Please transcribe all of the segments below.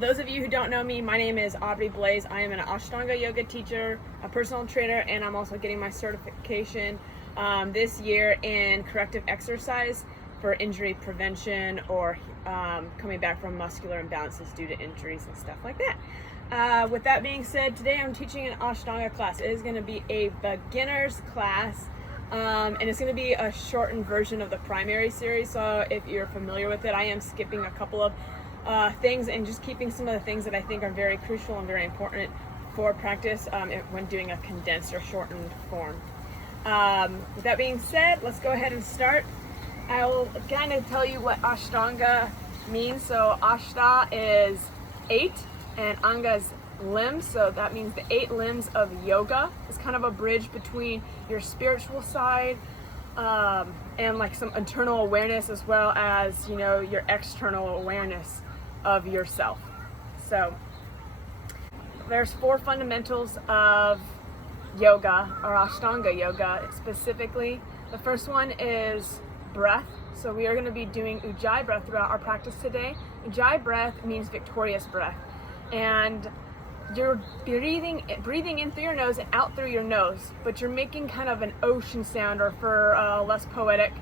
For those of you who don't know me, my name is Aubri Blaize. I am an Ashtanga yoga teacher, a personal trainer, and I'm also getting my certification this year in corrective exercise for injury prevention or coming back from muscular imbalances due to injuries and stuff like that. With that being said, today I'm teaching an Ashtanga class. It is going to be a beginner's class, and it's going to be a shortened version of the primary series. So if you're familiar with it, I am skipping a couple of things and just keeping some of the things that I think are very crucial and very important for practice when doing a condensed or shortened form. With that being said, let's go ahead and start. I will kind of tell you what Ashtanga means. So Ashta is 8 and Anga is limbs, so that means the 8 limbs of yoga. It's kind of a bridge between your spiritual side and like some internal awareness, as well as, you know, your external awareness of yourself. So there's 4 fundamentals of yoga, or Ashtanga yoga specifically. The first one is breath. So we are going to be doing Ujjayi breath throughout our practice today. Ujjayi breath means victorious breath, and you're breathing in through your nose and out through your nose, but you're making kind of an ocean sound, or for less poetic,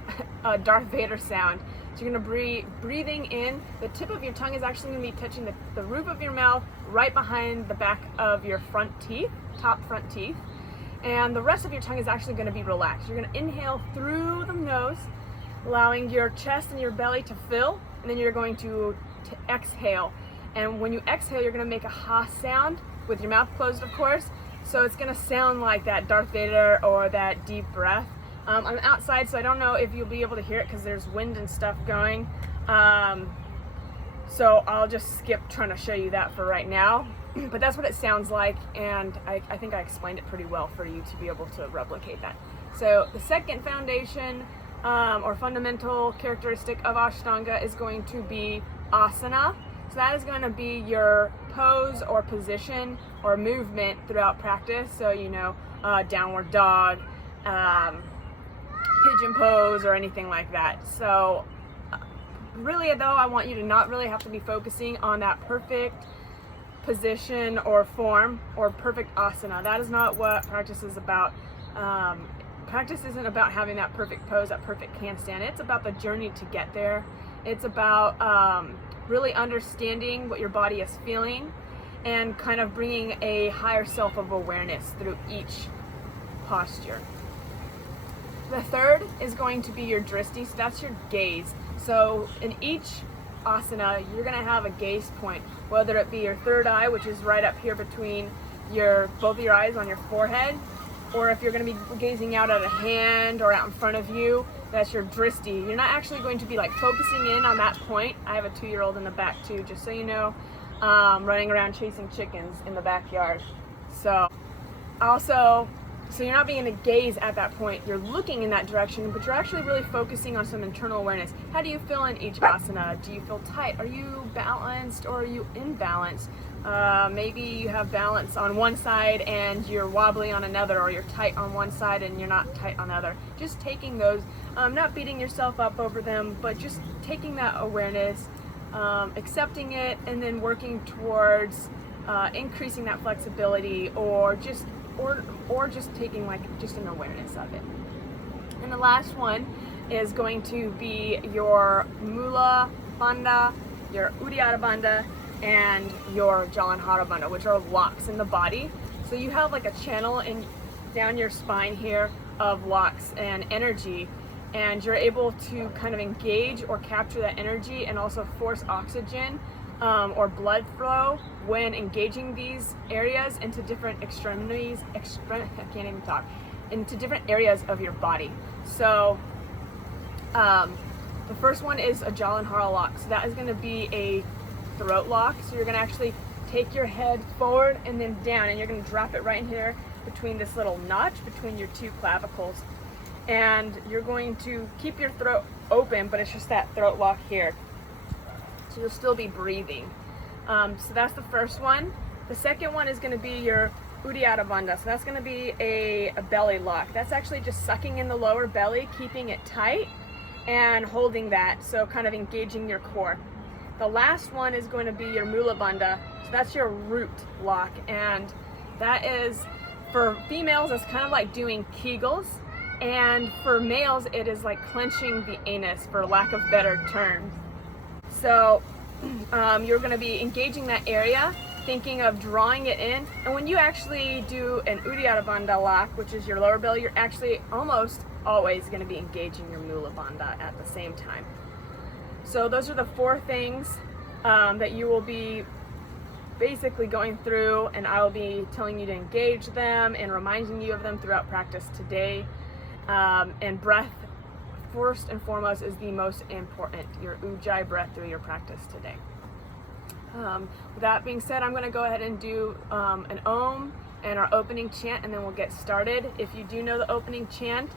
Darth Vader sound. So you're going to be breathing in. The tip of your tongue is actually going to be touching the roof of your mouth, right behind the back of your front teeth, top front teeth. And the rest of your tongue is actually going to be relaxed. You're going to inhale through the nose, allowing your chest and your belly to fill, and then you're going to exhale. And when you exhale, you're going to make a ha sound with your mouth closed, of course. So it's going to sound like that Darth Vader or that deep breath. I'm outside, so I don't know if you'll be able to hear it because there's wind and stuff going. So I'll just skip trying to show you that for right now. But that's what it sounds like, and I think I explained it pretty well for you to be able to replicate that. So the second foundation or fundamental characteristic of Ashtanga is going to be asana. So that is going to be your pose or position or movement throughout practice. So, you know, downward dog, pigeon pose, or anything like that. So really though, I want you to not really have to be focusing on that perfect position or form or perfect asana. That is not what practice is about. Practice isn't about having that perfect pose, that perfect handstand. It's about the journey to get there. It's about really understanding what your body is feeling and kind of bringing a higher self of awareness through each posture. The third is going to be your drishti, so that's your gaze. So in each asana, you're going to have a gaze point, whether it be your third eye, which is right up here between both of your eyes on your forehead, or if you're going to be gazing out at a hand or out in front of you, that's your drishti. You're not actually going to be like focusing in on that point. I have a 2-year-old in the back too, just so you know, running around chasing chickens in the backyard. So you're not being to gaze at that point. You're looking in that direction, but you're actually really focusing on some internal awareness. How do you feel in each asana? Do you feel tight? Are you balanced, or are you imbalanced? Maybe you have balance on one side and you're wobbly on another, or you're tight on one side and you're not tight on the other. Just taking those, not beating yourself up over them, but just taking that awareness, accepting it, and then working towards increasing that flexibility, or just taking like just an awareness of it. And the last one is going to be your Mula Bandha, your Uddiyana Bandha, and your Jalandhara Bandha, which are locks in the body. So you have like a channel down your spine here of locks and energy, and you're able to kind of engage or capture that energy and also force oxygen or blood flow when engaging these areas into different extremities, into different areas of your body. So the first one is a Jalandhara lock. So that is going to be a throat lock. So you're going to actually take your head forward and then down, and you're going to drop it right in here between this little notch between your 2 clavicles. And you're going to keep your throat open, but it's just that throat lock here. So you'll still be breathing. So that's the first one. The second one is going to be your Uddiyana Bandha. So that's going to be a belly lock. That's actually just sucking in the lower belly, keeping it tight and holding that. So kind of engaging your core. The last one is going to be your Mula Bandha. So that's your root lock, and that is, for females, it's kind of like doing Kegels, and for males, it is like clenching the anus, for lack of better terms. So you're going to be engaging that area, thinking of drawing it in, and when you actually do an Uddiyana Bandha lock, which is your lower belly, you're actually almost always going to be engaging your Mula Bandha at the same time. So those are the 4 things that you will be basically going through, and I will be telling you to engage them and reminding you of them throughout practice today. And breath, first and foremost, is the most important, your Ujjayi breath through your practice today. With that being said, I'm going to go ahead and do an Om and our opening chant, and then we'll get started. If you do know the opening chant,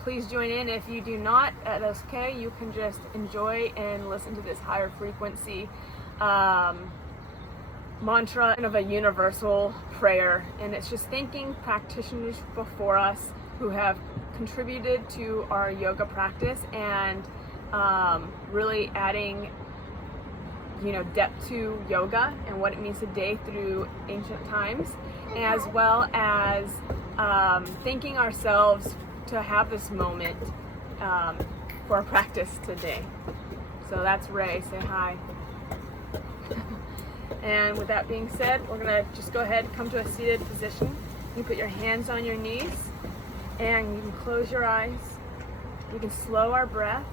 please join in. If you do not, that's okay. You can just enjoy and listen to this higher frequency mantra of a universal prayer, and it's just thanking practitioners before us who have contributed to our yoga practice and really adding, depth to yoga and what it means today through ancient times, as well as thanking ourselves to have this moment for our practice today. So that's Ray. Say hi. And with that being said, we're gonna just go ahead and come to a seated position. You put your hands on your knees, and you can close your eyes. We can slow our breath.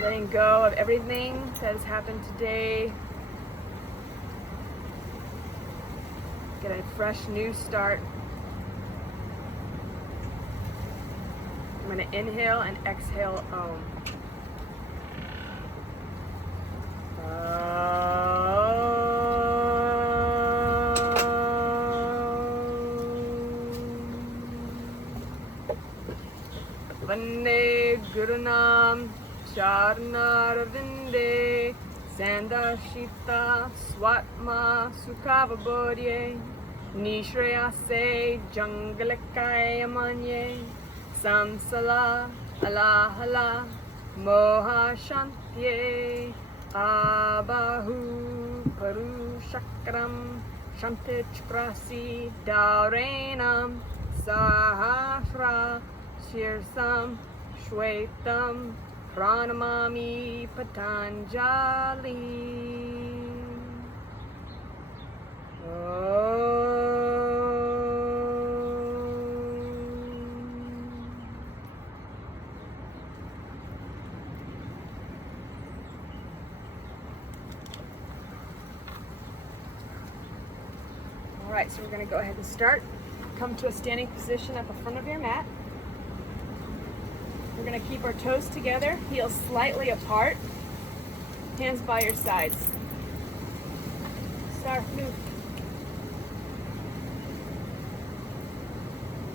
Letting go of everything that has happened today. Get a fresh new start. I'm going to inhale and exhale Om. Vande Gurunam Charnarvinde Sandashita Swatma Sukhavabodye Nishreyase Jangalakaya Manye Samsala Alahala Moha Shantye Abahu Parushakram Shantichprasi Daurenam Sahasra Shirsam Shwetam Pranamami Patanjali. All right, so we're going to go ahead and start. Come to a standing position at the front of your mat. We're going to keep our toes together, heels slightly apart, hands by your sides. Start, move.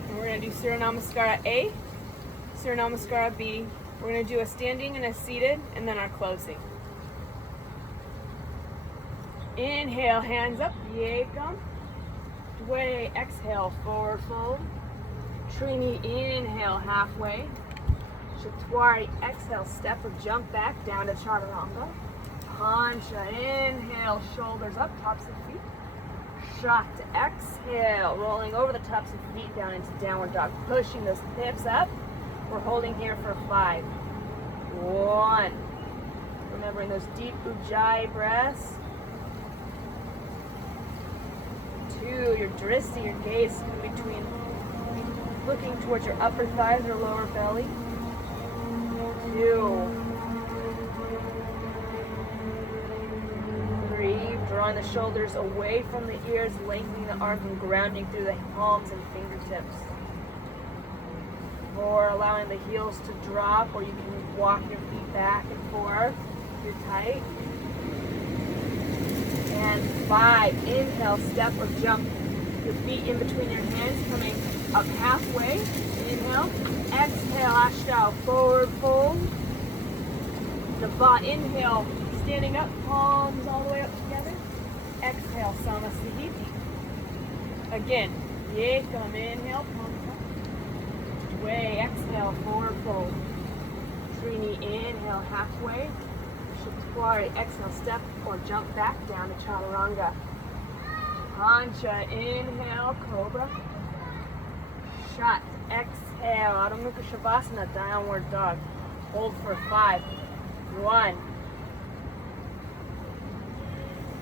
And we're going to do Surya Namaskara A, Surya Namaskara B. We're going to do a standing and a seated, and then our closing. Inhale, hands up, Yekam. Dwe, exhale, forward fold. Trini, inhale, halfway. Chatwari, exhale, step or jump back down to Chaturanga. Pancha, inhale, shoulders up, tops of feet. Shakti, exhale, rolling over the tops of feet down into downward dog, pushing those hips up. We're holding here for 5. 1. Remembering those deep Ujjayi breaths. 2, your drishti, your gaze in between, looking towards your upper thighs or lower belly. 2. 3, drawing the shoulders away from the ears, lengthening the arms and grounding through the palms and fingertips. 4, allowing the heels to drop, or you can walk your feet back and forth if you're tight. And 5, inhale, step or jump. Your feet in between your hands, coming up halfway. Inhale. Exhale, Ashtanga, forward fold. Inhale, standing up, palms all the way up together. Exhale, Samasthiti. Again, Yekam, inhale, palms up. Way, exhale, forward fold. Three knee, inhale, halfway. Shapwari, exhale, step or jump back down to chaturanga. Pancha, inhale, cobra. Shot, exhale, Adho Mukha Shavasana, downward dog. Hold for 5. 1.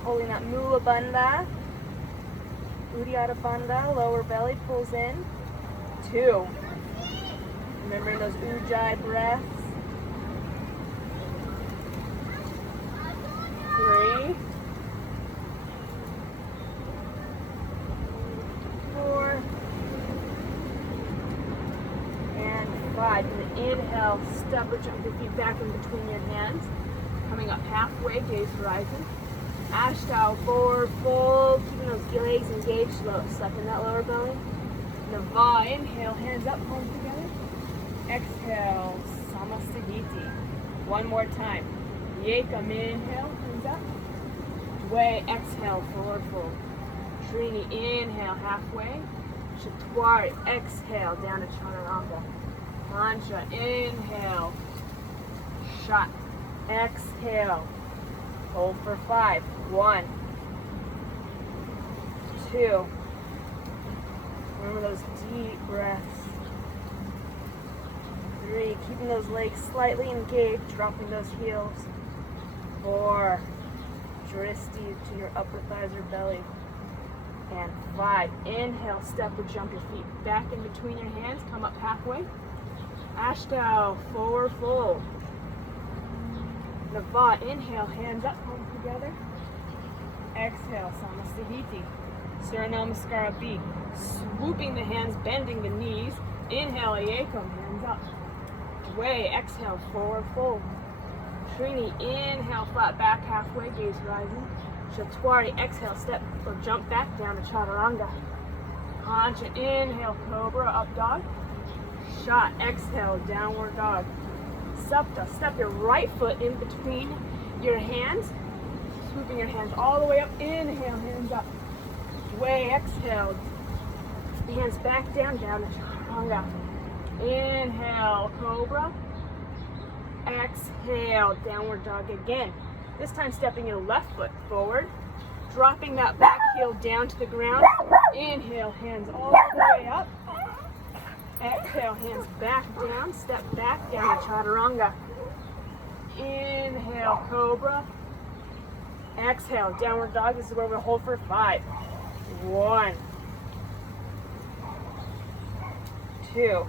Holding that Mula Bandha. Uddiyana Bandha, lower belly pulls in. 2. Remembering those Ujjayi breaths. 3. 4. And 5. And inhale, step or jump your feet back in between your hands. Coming up halfway, gaze rising. Ashtanga, forward fold, keeping those legs engaged, sucking that lower belly. Nava, inhale, hands up, palms together. Exhale, Samasthiti. One more time. Yekam, inhale, hands up. Way, exhale, forward fold. Trini, inhale, halfway. Shatwari, exhale, down to chaturanga. Pancha, inhale. Shot, exhale. Hold for 5. 1. 2. Remember those deep breaths. 3. Keeping those legs slightly engaged, dropping those heels. 4. Dristi to your upper thighs or belly. And 5. Inhale, step or jump your feet back in between your hands. Come up halfway. Ashtanga, forward fold. Nava, inhale, hands up, palms together. Exhale, Samasthiti. Surya Namaskara B. Swooping the hands, bending the knees. Inhale, Yekam, hands up. Way, exhale, forward fold. Trini, inhale, flat back halfway, gaze rising. Shatwari, exhale, step or jump back down to chaturanga. Pancha, inhale, cobra, up dog. Shot, exhale, downward dog. Sapta, step your right foot in between your hands, swooping your hands all the way up. Inhale, hands up. Way, exhale, hands back down to chaturanga. Inhale, cobra. Exhale, downward dog again. This time stepping your left foot forward, dropping that back heel down to the ground. Inhale, hands all the way up. Exhale, hands back down, step back down to chaturanga. Inhale, cobra. Exhale, downward dog. This is where we'll hold for 5. 1. 2.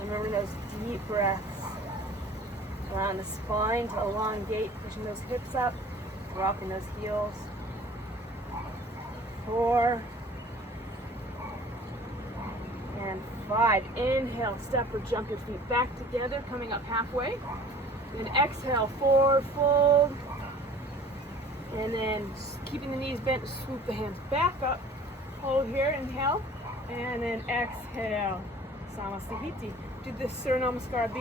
Remember those deep breaths. Allowing the spine to elongate, pushing those hips up, dropping those heels. 4. And 5. Inhale, step or jump your feet back together, coming up halfway. Then exhale, forward fold. And then keeping the knees bent, swoop the hands back up. Hold here, inhale. And then exhale, Samasthiti. Do the Surya Namaskara B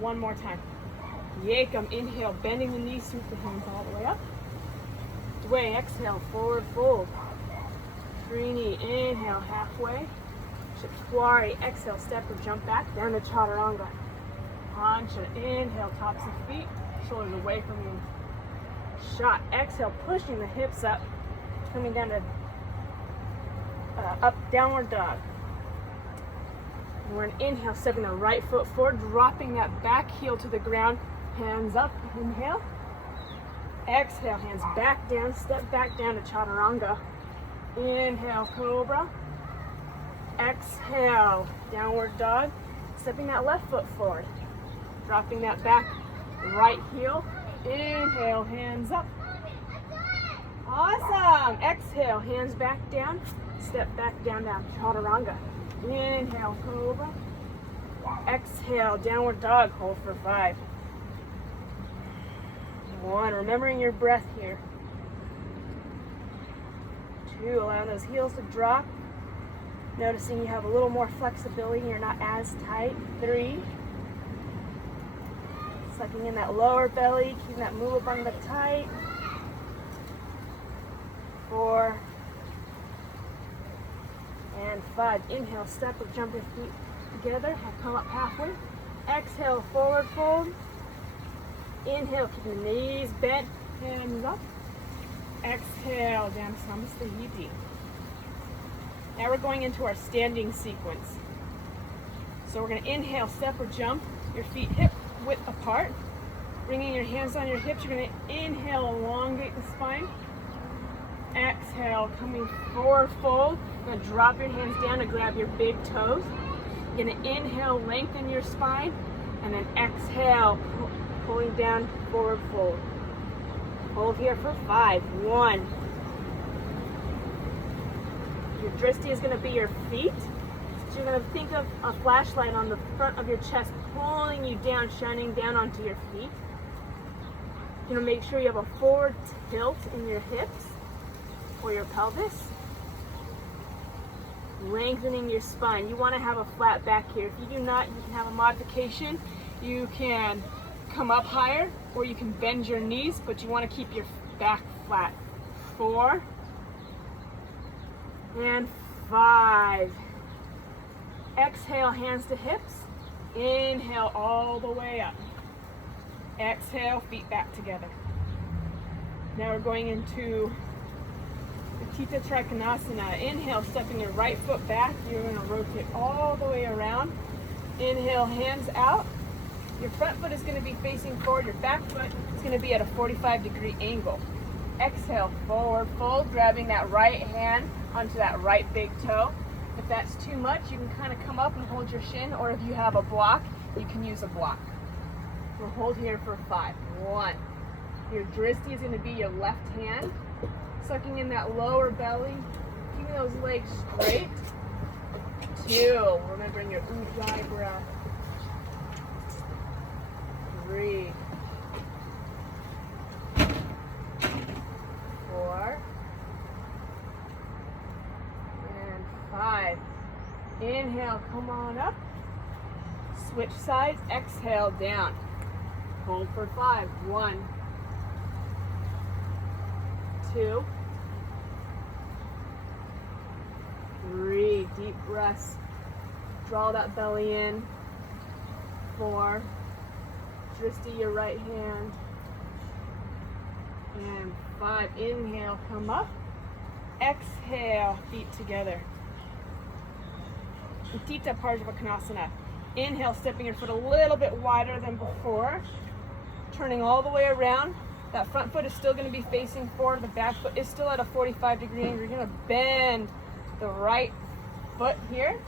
one more time. Yekam, inhale, bending the knees, swoop the hands all the way up. Way, exhale, forward fold. Trini, inhale, halfway. Shatwari, exhale, step or jump back down to chaturanga. Pancha, inhale, tops of feet, shoulders away from you. Shot, exhale, pushing the hips up, coming down to up downward dog. And we're an inhale, stepping the right foot forward, dropping that back heel to the ground, hands up, inhale. Exhale, hands back down, step back down to chaturanga. Inhale, cobra. Exhale, downward dog. Stepping that left foot forward. Dropping that back right heel. Inhale, hands up. Awesome. Exhale, hands back down. Step back down, chaturanga. Inhale, cobra. Exhale, downward dog. Hold for 5. 1. Remembering your breath here. 2. Allowing those heels to drop. Noticing you have a little more flexibility. You're not as tight. 3. Sucking in that lower belly. Keeping that Mula Bandha tight. 4. And 5. Inhale, step or jump your feet together. Come up halfway. Exhale, forward fold. Inhale, keep your knees bent, hands up. Exhale, down Samastahiti. Now we're going into our standing sequence. So we're going to inhale, step or jump, your feet hip width apart. Bringing your hands on your hips, you're going to inhale, elongate the spine. Exhale, coming forward fold. You're going to drop your hands down to grab your big toes. You're going to inhale, lengthen your spine, and then exhale, pulling down, forward fold. Hold here for 5. 1. Your dristi is going to be your feet. So you're going to think of a flashlight on the front of your chest, pulling you down, shining down onto your feet. You're going to make sure you have a forward tilt in your hips or your pelvis. Lengthening your spine. You want to have a flat back here. If you do not, you can have a modification. You can come up higher, or you can bend your knees, but you want to keep your back flat. 4 and 5. Exhale, hands to hips. Inhale all the way up. Exhale, feet back together. Now we're going into Utthita Trikonasana. Inhale, stepping your right foot back. You're going to rotate all the way around. Inhale, hands out. Your front foot is going to be facing forward. Your back foot is going to be at a 45-degree angle. Exhale, forward fold, grabbing that right hand onto that right big toe. If that's too much, you can kind of come up and hold your shin, or if you have a block, you can use a block. We'll hold here for 5. 1. Your dristi is going to be your left hand, sucking in that lower belly, keeping those legs straight. 2. Remembering your ujjayi breath. 3. 4. And 5. Inhale, come on up. Switch sides, exhale, down. Hold for 5. 1. 2. 3. Deep breaths. Draw that belly in. 4. Dristi your right hand. And 5. Inhale, come up. Exhale, feet together. Utthita Parshvakonasana. Inhale, stepping your foot a little bit wider than before. Turning all the way around. That front foot is still going to be facing forward. The back foot is still at a 45-degree angle. You're going to bend the right foot here.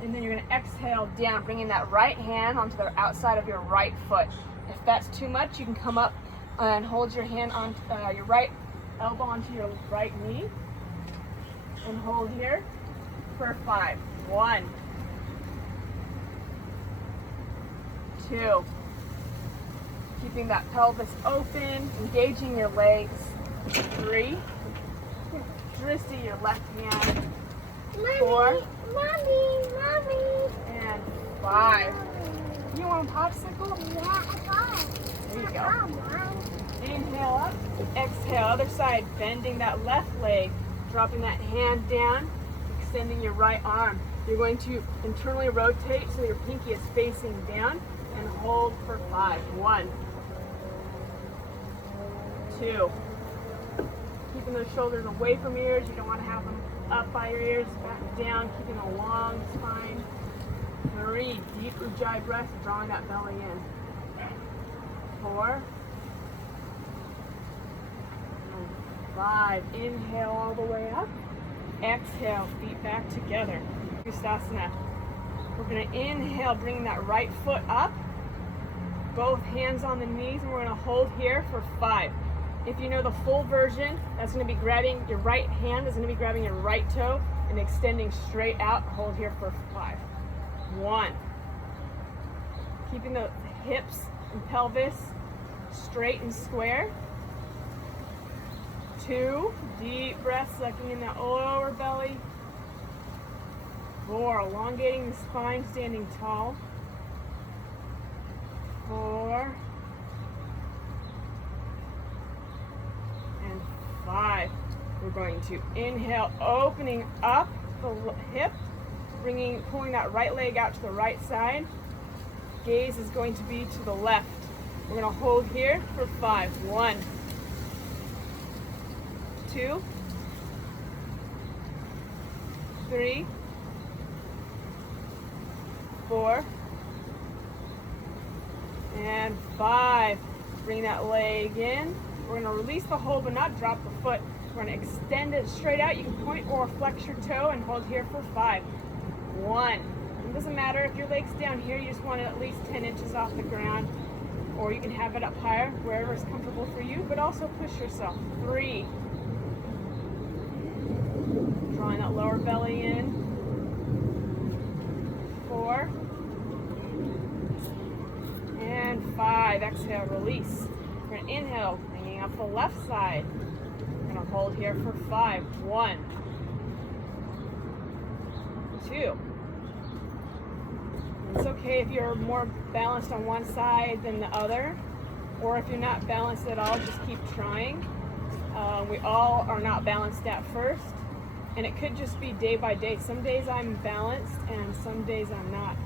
And then you're going to exhale down, bringing that right hand onto the outside of your right foot. If that's too much, you can come up and hold your hand on your right elbow onto your right knee. And hold here for 5. 1. 2. Keeping that pelvis open, engaging your legs. 3. Dristi your left hand. 4. Mommy. And 5. You want a popsicle? Yeah, I got it. There you go. Mom. Inhale up, exhale, other side, bending that left leg, dropping that hand down, extending your right arm. You're going to internally rotate so your pinky is facing down and hold for 5. 1. 2. Keeping those shoulders away from your ears. You don't want to have them up by your ears, back down, keeping a long spine. 3. Deep ujjayi breath, drawing that belly in. 4. And 5. Inhale all the way up. Exhale, feet back together. Ustasana. We're going to inhale, bringing that right foot up. Both hands on the knees, and we're going to hold here for 5. If you know the full version, that's going to be grabbing your right hand, is going to be grabbing your right toe and extending straight out. Hold here for 5. 1. Keeping the hips and pelvis straight and square. 2. Deep breath, sucking in that lower belly. 4. Elongating the spine, standing tall. 4. And 5. We're going to inhale, opening up hip, pulling that right leg out to the right side. Gaze is going to be to the left. We're going to hold here for 5. 1, 2, 3, 4, and 5. Bring that leg in. We're going to release the hold but not drop the foot. We're going to extend it straight out. You can point or flex your toe and hold here for 5. 1. It doesn't matter if your leg's down here, you just want it at least 10 inches off the ground, or you can have it up higher, wherever is comfortable for you, but also push yourself. 3. Drawing that lower belly in. 4. And 5. Exhale, release. We're going to inhale, bringing up the left side. We're going to hold here for 5. 1, 2. It's okay if you're more balanced on one side than the other, or if you're not balanced at all, just keep trying. We all are not balanced at first, and it could just be day by day. Some days I'm balanced and some days I'm not.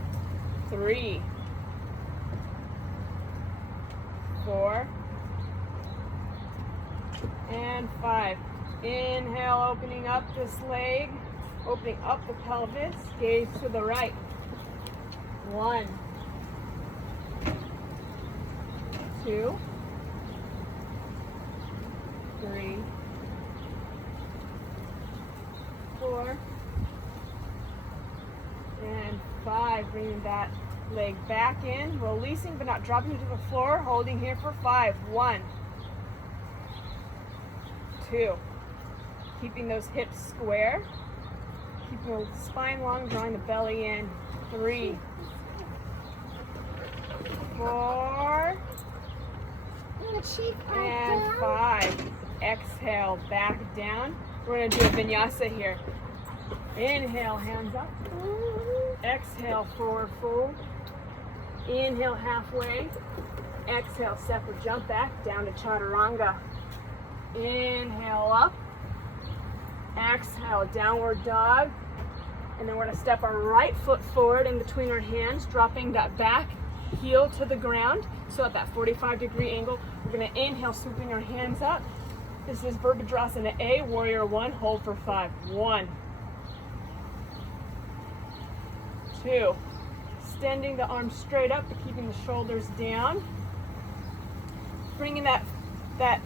3, 4, and 5. Inhale, opening up this leg, opening up the pelvis, gaze to the right. 1, 2, 3, 4, and 5. Bringing that leg back in, releasing but not dropping to the floor, holding here for 5. 1, 2. Keeping those hips square, keeping the spine long, drawing the belly in. 3, 4, and 5. Exhale, back down. We're going to do a vinyasa here. Inhale, hands up. Exhale, forward fold. Inhale, halfway. Exhale, step or jump back down to chaturanga. Inhale, up. Exhale, downward dog. And then we're going to step our right foot forward in between our hands, dropping that back heel to the ground. So at that 45-degree angle, we're going to inhale, swooping our hands up. This is Virabhadrasana A, Warrior 1, hold for 5. 1, 2, extending the arms straight up, but keeping the shoulders down. Bringing that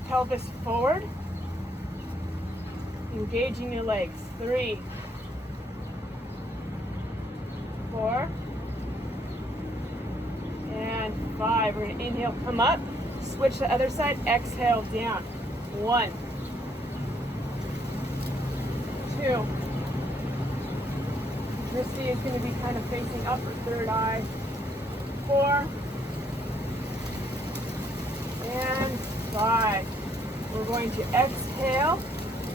pelvis forward. Engaging your legs. 3, 4, and 5. We're going to inhale, come up, switch to the other side, exhale, down. 1, 2. Misty is going to be kind of facing up her third eye. 4, and 5. We're going to exhale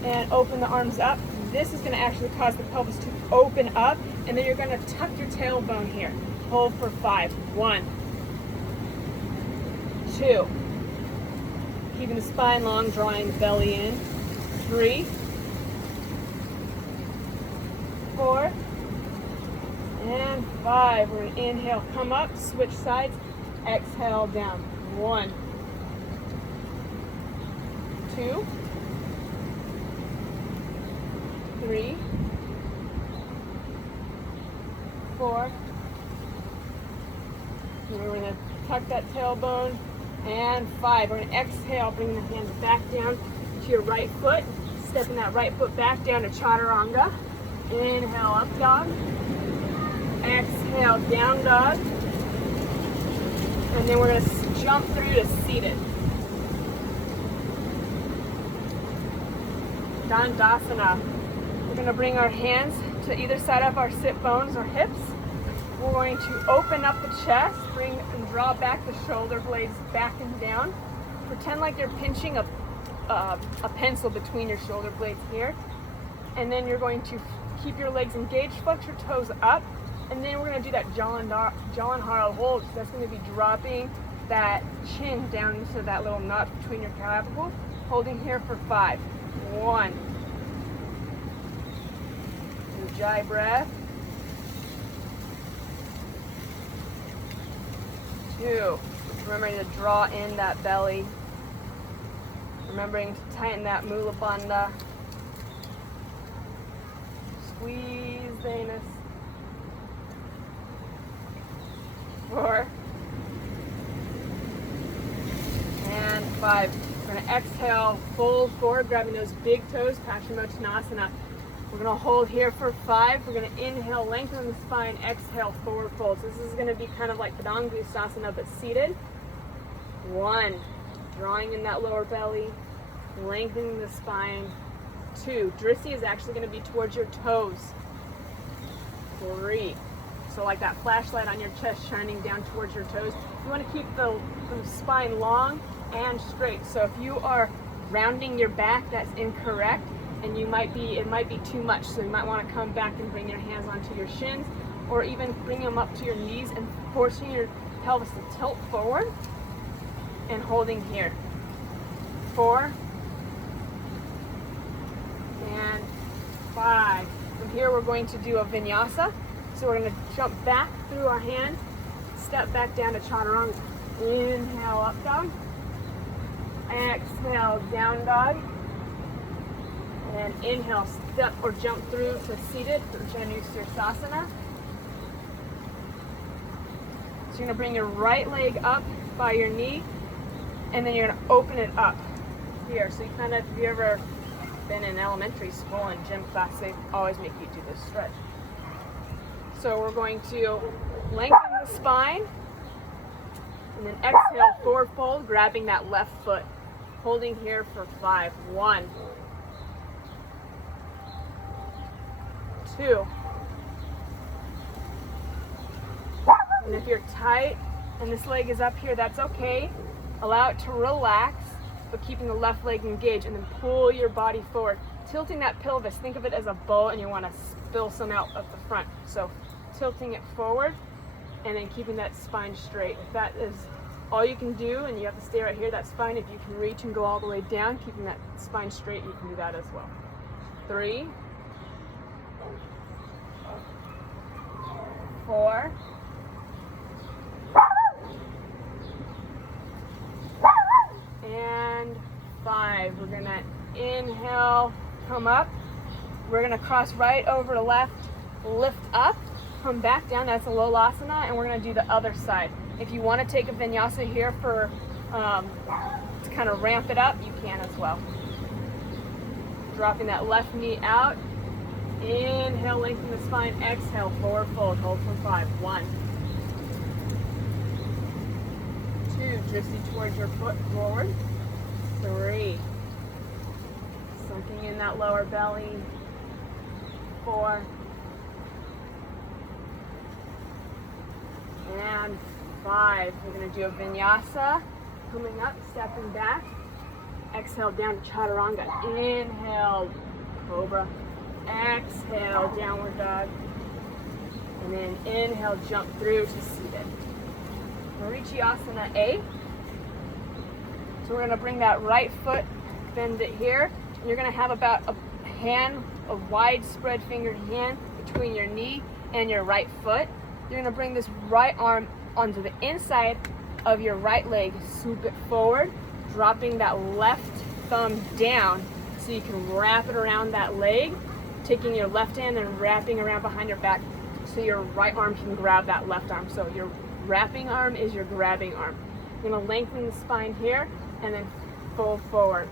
and open the arms up. This is going to actually cause the pelvis to open up, and then you're going to tuck your tailbone here. Hold for 5. 1, 2. Keeping the spine long, drawing the belly in. 3, 4, and 5. We're going to inhale, come up, switch sides, exhale, down. 1, 2, 3, 4. And we're going to tuck that tailbone. And 5. We're going to exhale, bring the hands back down to your right foot. Stepping that right foot back down to chaturanga. Inhale, up dog. Exhale, down dog. And then we're going to jump through to seated. Dandasana. We're going to bring our hands to either side of our sit bones or hips. We're going to open up the chest, bring and draw back the shoulder blades back and down. Pretend like you're pinching a pencil between your shoulder blades here. And then you're going to keep your legs engaged, flex your toes up, and then we're going to do that Jalandhara hold. So that's going to be dropping that chin down into that little notch between your clavicles, holding here for 5. 1, Ujjayi breath. 2. Remembering to draw in that belly. Remembering to tighten that mula bandha. Squeeze the anus. 4. And 5. We're going to exhale, fold forward, grabbing those big toes, Paschimottanasana. We're going to hold here for 5. We're going to inhale, lengthen the spine, exhale, forward fold. So this is going to be kind of like Padangusthasana, but seated. 1. Drawing in that lower belly, lengthening the spine. 2. Drishti is actually going to be towards your toes. 3. So like that flashlight on your chest shining down towards your toes. You want to keep the spine long and straight. So if you are rounding your back, that's incorrect, and it might be too much. So you might want to come back and bring your hands onto your shins, or even bring them up to your knees and forcing your pelvis to tilt forward and holding here. 4 and 5. From here we're going to do a vinyasa. So we're going to jump back through our hand, step back down to chaturanga. Inhale, up dog. Exhale, down dog. And then inhale, step or jump through to seated for Janusirsasana. So you're going to bring your right leg up by your knee, and then you're going to open it up here. So you kind of, if you ever been in elementary school and gym class, they always make you do this stretch. So we're going to lengthen the spine, and then exhale, forward fold, grabbing that left foot. Holding here for 5. 1, 2. And if you're tight and this leg is up here, that's okay. Allow it to relax, but keeping the left leg engaged, and then pull your body forward. Tilting that pelvis, think of it as a bow, and you want to spill some out at the front. So tilting it forward, and then keeping that spine straight. If that is all you can do, and you have to stay right here, that's fine. If you can reach and go all the way down, keeping that spine straight, you can do that as well. 3, 4, and 5. We're gonna inhale, come up. We're gonna cross right over to left, lift up, come back down. That's a Lolasana, and we're gonna do the other side. If you want to take a vinyasa here for to kind of ramp it up, you can as well. Dropping that left knee out. Inhale, lengthen the spine. Exhale, forward fold. Hold for 5. 1, 2, drishti towards your foot forward. 3, sunking in that lower belly. 4, and 5. We're going to do a vinyasa. Coming up, stepping back. Exhale, down to chaturanga. Inhale, cobra. Exhale, downward dog. And then inhale, jump through to seated. Marichyasana A. So we're going to bring that right foot, bend it here. And you're going to have about a widespread fingered hand between your knee and your right foot. You're going to bring this right arm onto the inside of your right leg, swoop it forward, dropping that left thumb down so you can wrap it around that leg, taking your left hand and wrapping around behind your back so your right arm can grab that left arm. So your wrapping arm is your grabbing arm. You're going to lengthen the spine here and then fold forward.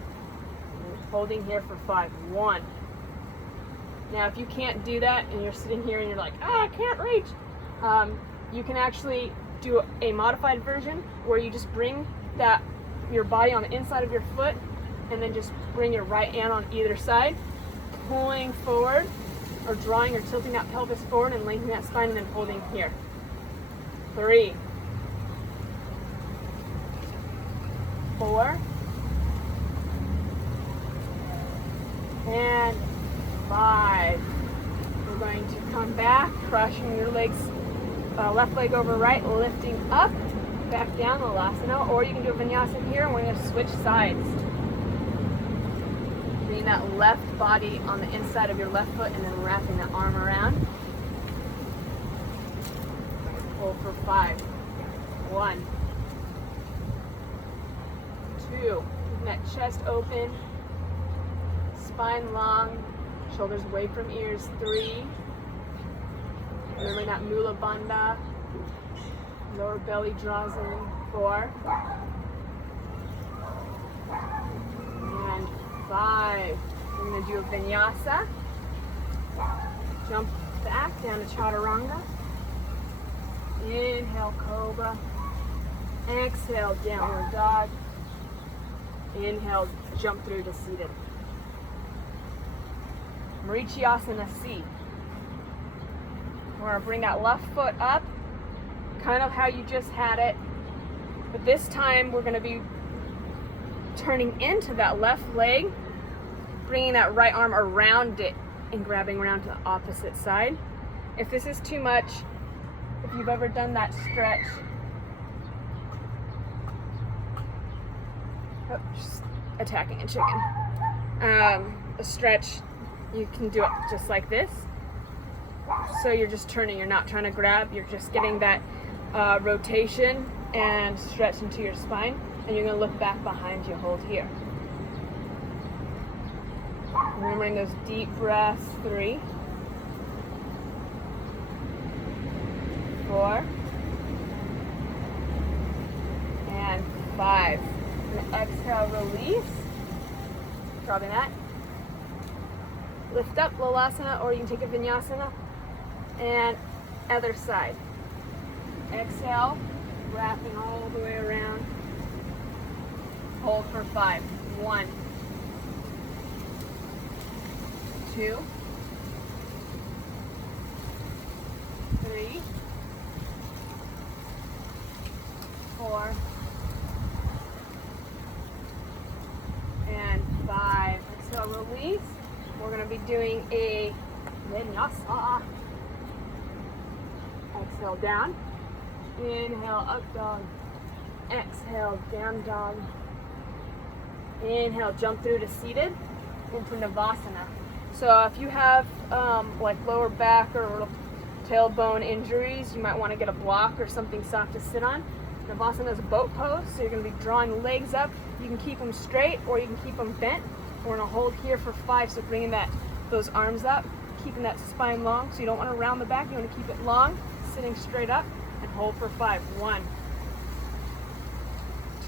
Holding here for 5. 1. Now if you can't do that and you're sitting here and you're like, I can't reach, you can actually do a modified version where you just bring your body on the inside of your foot, and then just bring your right hand on either side, pulling forward or drawing or tilting that pelvis forward and lengthening that spine, and then holding here. 3, 4, and 5. We're going to come back, crushing your legs, left leg over right, lifting up, back down, Lolasana, or you can do a vinyasa here, and we're going to switch sides. Bringing that left body on the inside of your left foot and then wrapping the arm around. Hold for 5. 1, 2. Keeping that chest open, spine long, shoulders away from ears. 3. Remembering that Mula Bandha. Lower belly draws in. 4. And 5. We're going to do a vinyasa. Jump back down to chaturanga. Inhale, cobra. Exhale, downward dog. Inhale, jump through to seated. Marichyasana C. We're going to bring that left foot up, kind of how you just had it. But this time we're going to be turning into that left leg, bringing that right arm around it and grabbing around to the opposite side. If this is too much, if you've ever done that stretch, just attacking a chicken. A stretch, you can do it just like this. So you're just turning, you're not trying to grab, you're just getting that rotation and stretch into your spine, and you're going to look back behind you, hold here. Remembering those deep breaths. 3, 4, and 5. And exhale, release. Dropping that. Lift up, Lalasana, or you can take a Vinyasana. And other side. Exhale, wrapping all the way around. Hold for 5. 1, 2, 3, 4, and 5. Exhale, release. We're going to be doing a vinyasa. Exhale, down. Inhale, up dog. Exhale, down dog. Inhale, jump through to seated into Navasana. So if you have like lower back or tailbone injuries, you might want to get a block or something soft to sit on. Navasana is a boat pose, so you're going to be drawing the legs up. You can keep them straight or you can keep them bent. We're going to hold here for 5, so bringing those arms up, keeping that spine long, so you don't want to round the back, you want to keep it long, sitting straight up, and hold for 5. 1,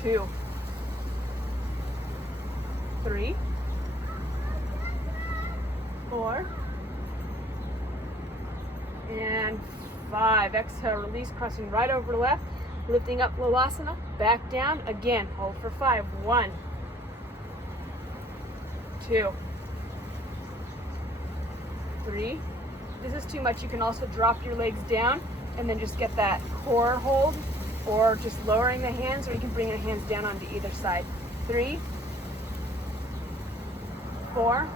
2, 3, 4, and 5. Exhale, release, crossing right over left, lifting up Lalasana, back down, again, hold for 5. 1, 2, 3. This is too much. You can also drop your legs down and then just get that core hold, or just lowering the hands, or you can bring your hands down onto either side. 3, 4,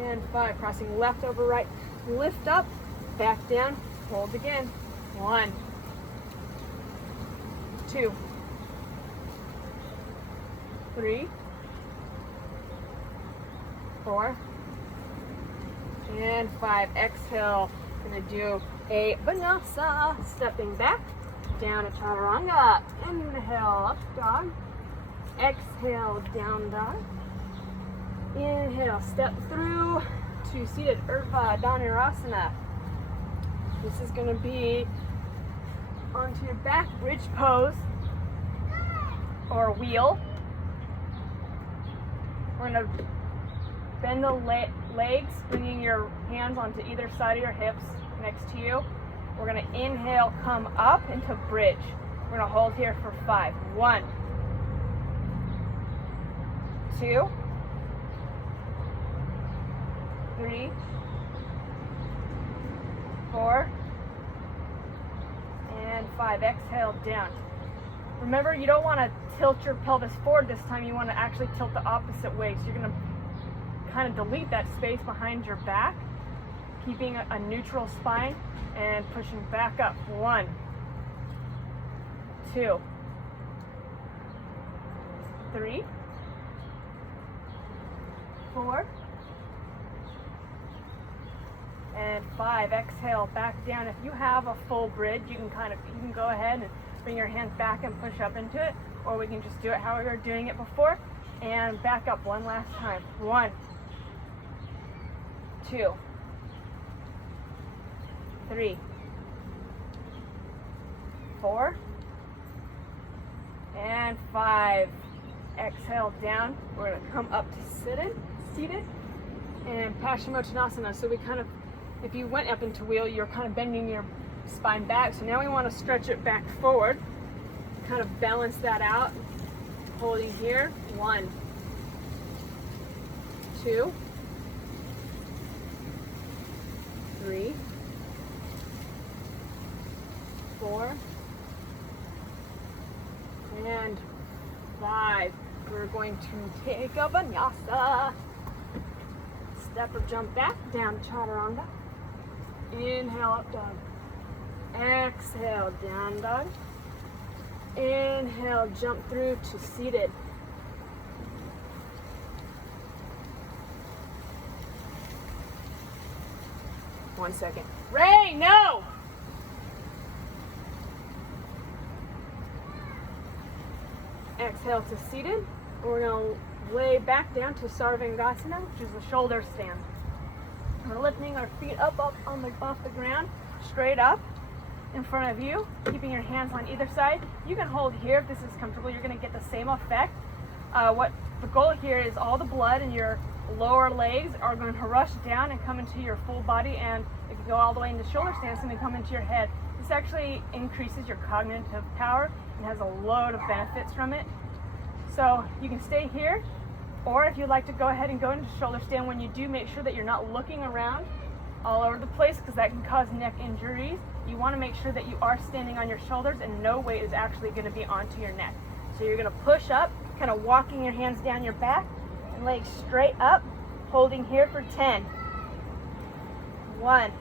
and 5. Crossing left over right. Lift up, back down, hold again. 1, 2, 3, 4, and 5. Exhale. Gonna do a vinyasa. Stepping back, down to chaturanga. Inhale, up dog. Exhale, down dog. Inhale, step through to seated Urdhva Dhanurasana. This is gonna be onto your back, bridge pose, or wheel. We're gonna bend the legs, bringing your hands onto either side of your hips next to you. We're going to inhale, come up into bridge. We're going to hold here for 5. 1, 2, 3, 4, and 5. Exhale, down. Remember, you don't want to tilt your pelvis forward this time. You want to actually tilt the opposite way. So you're going to kind of delete that space behind your back, keeping a neutral spine and pushing back up. 1, 2, 3, 4 and 5. Exhale, back down. If you have a full bridge, you can go ahead and bring your hands back and push up into it, or we can just do it how we were doing it before and back up one last time. 1, 2, 3, 4 and 5. Exhale down. We're going to come up to seated, and Paschimottanasana. So if you went up into wheel, you're kind of bending your spine back. So now we want to stretch it back forward, kind of balance that out, holding here. 1, 2, 3, 4, and 5. We're going to take a vinyasa. Step or jump back, down chaturanga. Inhale, up dog. Exhale, down dog. Inhale, jump through to seated. One second. Ray, no! Exhale to seated. We're going to lay back down to Sarvangasana, which is a shoulder stand. We're lifting our feet up off the ground, straight up in front of you, keeping your hands on either side. You can hold here if this is comfortable. You're going to get the same effect. What the goal here is all the blood in your lower legs are going to rush down and come into your full body, and if you go all the way into shoulder stand, it's going to come into your head. This actually increases your cognitive power and has a load of benefits from it. So you can stay here, or if you'd like to go ahead and go into shoulder stand, when you do, make sure that you're not looking around all over the place, because that can cause neck injuries. You want to make sure that you are standing on your shoulders and no weight is actually going to be onto your neck. So you're going to push up, kind of walking your hands down your back and legs straight up, holding here for 10. 1.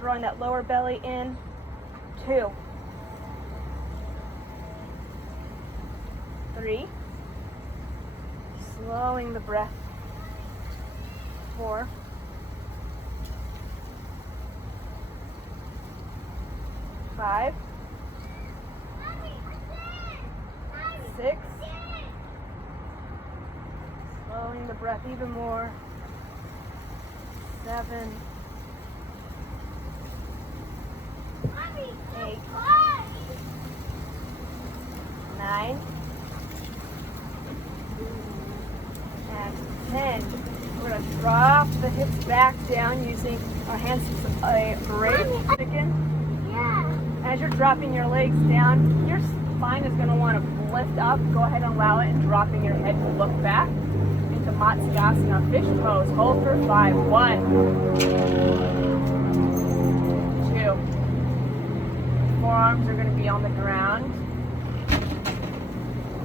Drawing that lower belly in. 2. 3. Slowing the breath. 4. 5. 6. Slowing the breath even more. 7. 8. 9. And 10. We're going to drop the hips back down using our hands as a brace. Chicken. Yeah. As you're dropping your legs down, your spine is going to want to lift up. Go ahead and allow it, and dropping your head to look back into Matsyasana, fish pose. Hold for 5. 1, 2. Forearms are going to be on the ground.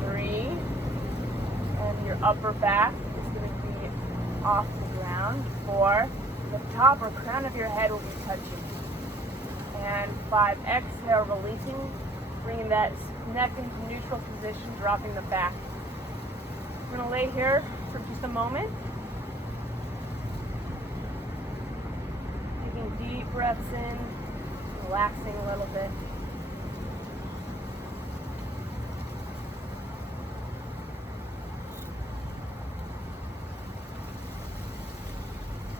3. And your upper back is going to be off the ground. 4. The top or crown of your head will be touching. And 5, exhale, releasing, bringing that neck into neutral position, dropping the back. I'm going to lay here for just a moment. Taking deep breaths in, relaxing a little bit.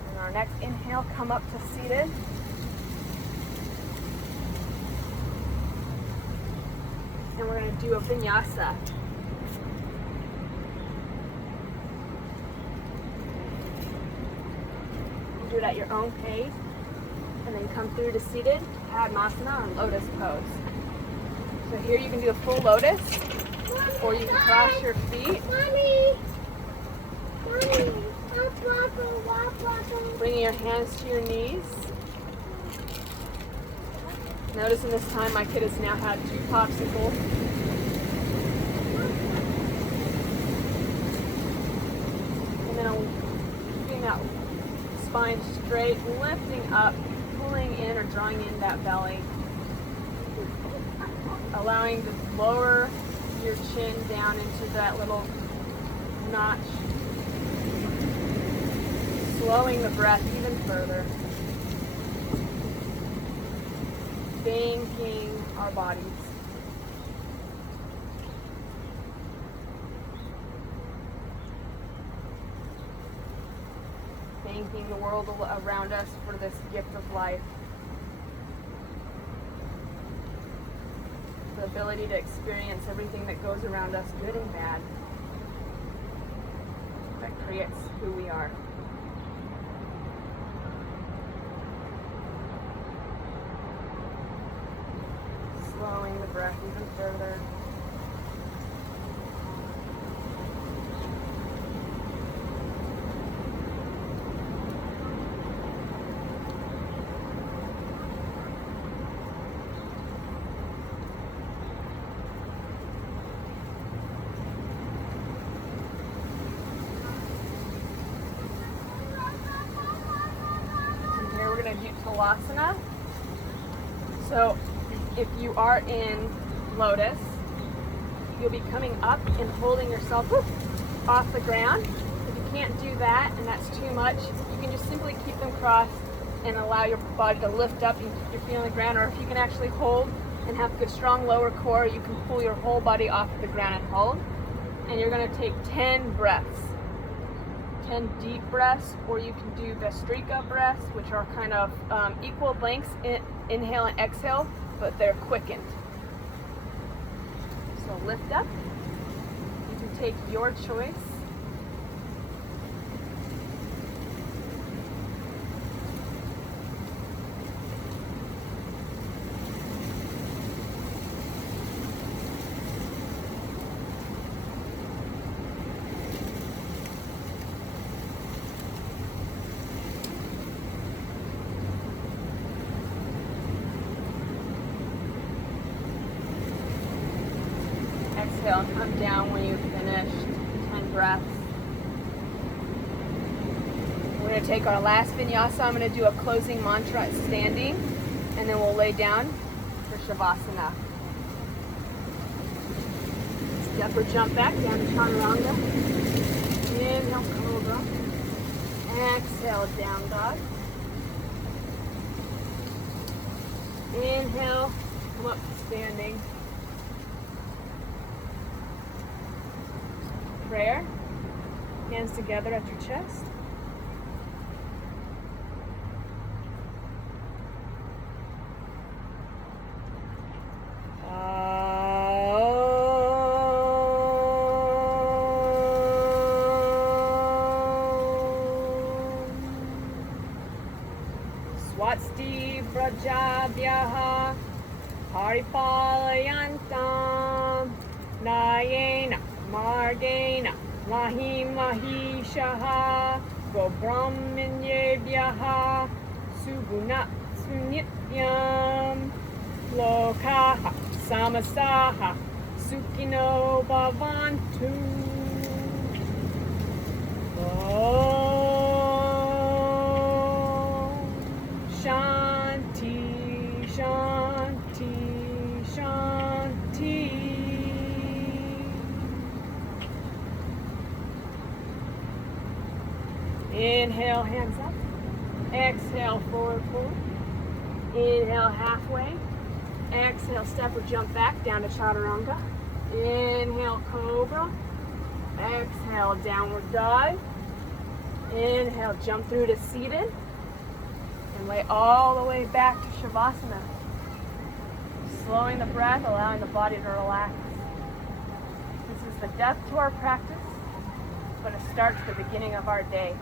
And our next inhale, come up to seated. And we're going to do a vinyasa. Do it at your own pace, and then come through to seated, Padmasana, or lotus pose. So here you can do a full lotus, or you can cross your feet. Bringing your hands to your knees. Notice in this time my kid has now had 2 popsicles. And then I'm keeping that spine straight, lifting up, pulling in or drawing in that belly. Allowing to lower your chin down into that little notch Slowing the breath even further. Thanking our bodies. Thanking the world around us for this gift of life. The ability to experience everything that goes around us, good and bad, that creates who we are. Slowing the breath even further. We're going to do Talasana. So if you are in lotus, you'll be coming up and holding yourself off the ground. If you can't do that and that's too much, you can just simply keep them crossed and allow your body to lift up and keep your feet on the ground. Or if you can actually hold and have a strong lower core, you can pull your whole body off the ground and hold. And you're going to take 10 breaths. 10 deep breaths, or you can do Vestrika breaths, which are kind of equal lengths, inhale and exhale, but they're quickened. So lift up. You can take your choice. Exhale and come down when you've finished 10 breaths. We're going to take our last vinyasa. I'm going to do a closing mantra standing, and then we'll lay down for Shavasana. Step or jump back down to Chaturanga. Inhale, Cobra. Exhale, down dog. Inhale, come up to standing. Prayer. Hands together at your chest. Swasti Prajabhyaha Paripalayantam Nayena Margena Mahim Mahishaha Go Brahmanyebhyaha Subuna Sunityam Lokaha Samasaha Sukino Bhavantu. Shanti, Shanti, Shanti. Inhale, hands up. Exhale, forward fold. Inhale, halfway. Exhale, step or jump back down to Chaturanga. Inhale, Cobra. Exhale, downward dog. Inhale, jump through to seated. And lay all the way back to Shavasana. Slowing the breath, allowing the body to relax. This is the death to our practice, but it starts the beginning of our day.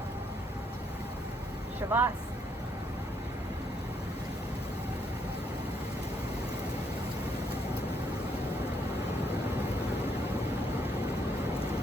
Shavasana.